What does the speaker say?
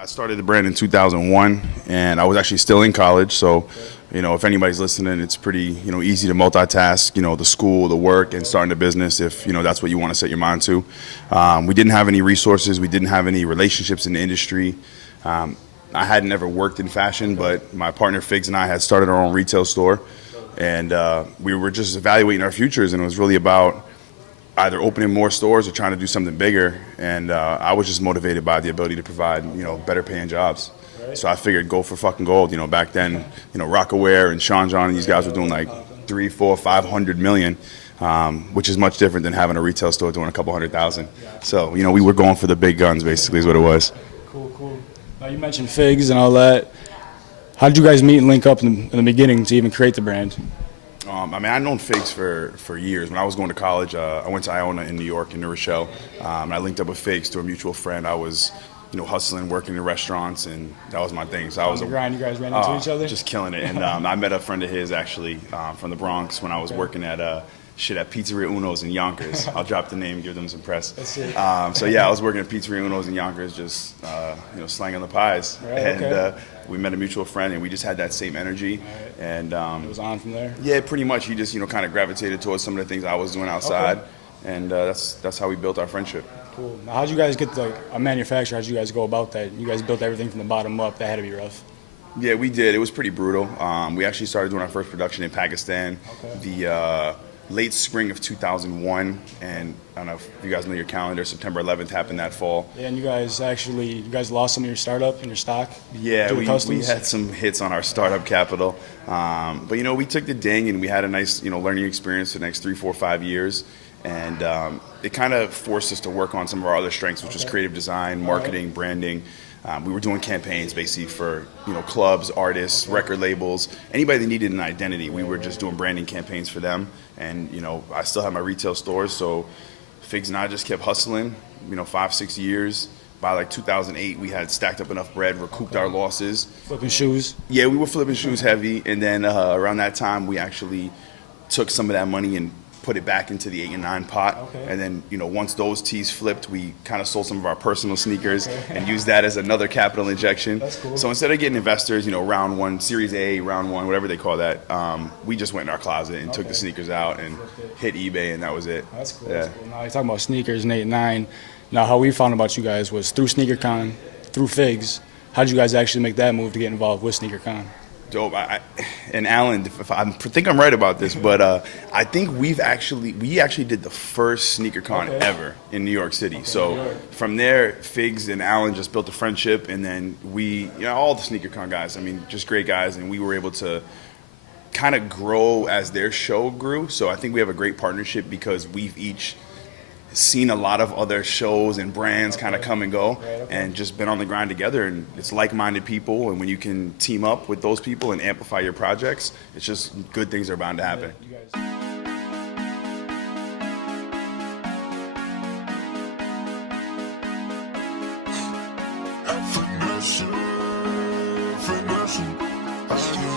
I started the brand in 2001, and I was actually still in college. So, if anybody's listening, it's pretty, easy to multitask, the school, the work, and starting a business if, that's what you want to set your mind to. We didn't have any resources. We didn't have any relationships in the industry. I had never worked in fashion, but my partner Figs and I had started our own retail store, and we were just evaluating our futures, and it was really about either opening more stores or trying to do something bigger. And I was just motivated by the ability to provide, better paying jobs. Right. So I figured go for fucking gold. Back then, Rockaware and Sean John and these guys were doing like 3, 4, 500 million, which is much different than having a retail store doing a couple 100,000. So, we were going for the big guns, basically, is what it was. Cool. Now, you mentioned Figs and all that. How did you guys meet and link up in the beginning to even create the brand? I've known Figs for years. When I was going to college, I went to Iona in New York, in New Rochelle, and I linked up with Figs through a mutual friend. I was, hustling, working in restaurants, and that was my thing. So I was on the grind. You guys ran into each other? Just killing it. And I met a friend of his, actually, from the Bronx when I was working at Pizzeria Uno's in Yonkers. I'll drop the name, give them some press. That's it. I was working at Pizzeria Uno's in Yonkers, just, slanging the pies. Right, and we met a mutual friend, and we just had that same energy. Right. And it was on from there? Yeah, pretty much. He just, kind of gravitated towards some of the things I was doing outside. Okay. And that's how we built our friendship. Cool. Now, how'd you guys get a manufacturer? How'd you guys go about that? You guys built everything from the bottom up. That had to be rough. Yeah, we did. It was pretty brutal. We actually started doing our first production in Pakistan. The late spring of 2001, and I don't know if you guys know your calendar, September 11th happened that fall. Yeah, and you guys lost some of your startup and your stock? Yeah, we had some hits on our startup capital. But, we took the ding, and we had a nice, learning experience for the next 3, 4, 5 years. And it kind of forced us to work on some of our other strengths, which was creative design, marketing, branding. We were doing campaigns basically for clubs, artists, record labels, anybody that needed an identity. We were just doing branding campaigns for them. And I still had my retail stores, so Figs and I just kept hustling. 5, 6 years. By like 2008, we had stacked up enough bread, recouped our losses. Flipping shoes? Yeah, we were flipping shoes heavy. And then around that time, we actually took some of that money and put it back into the 8 and 9 pot. Okay. And then, once those tees flipped, we kind of sold some of our personal sneakers and used that as another capital injection. That's cool. So instead of getting investors, round one, Series A, round one, whatever they call that, we just went in our closet and took the sneakers out and hit eBay, and that was it. That's cool. Yeah. That's cool. Now, you're talking about sneakers in 8 and 9. Now, how we found about you guys was through SneakerCon, through Figs. How did you guys actually make that move to get involved with SneakerCon? Dope. And Alan, I think I'm right about this, but I think we actually did the first SneakerCon ever in New York City. So from there, Figs and Alan just built a friendship, and then we, all the SneakerCon guys, just great guys, and we were able to kind of grow as their show grew. So I think we have a great partnership because we've each seen a lot of other shows and brands kind of come and go, and just been on the grind together. And it's like-minded people, and when you can team up with those people and amplify your projects, it's just good things are bound to happen. Finesse, finesse.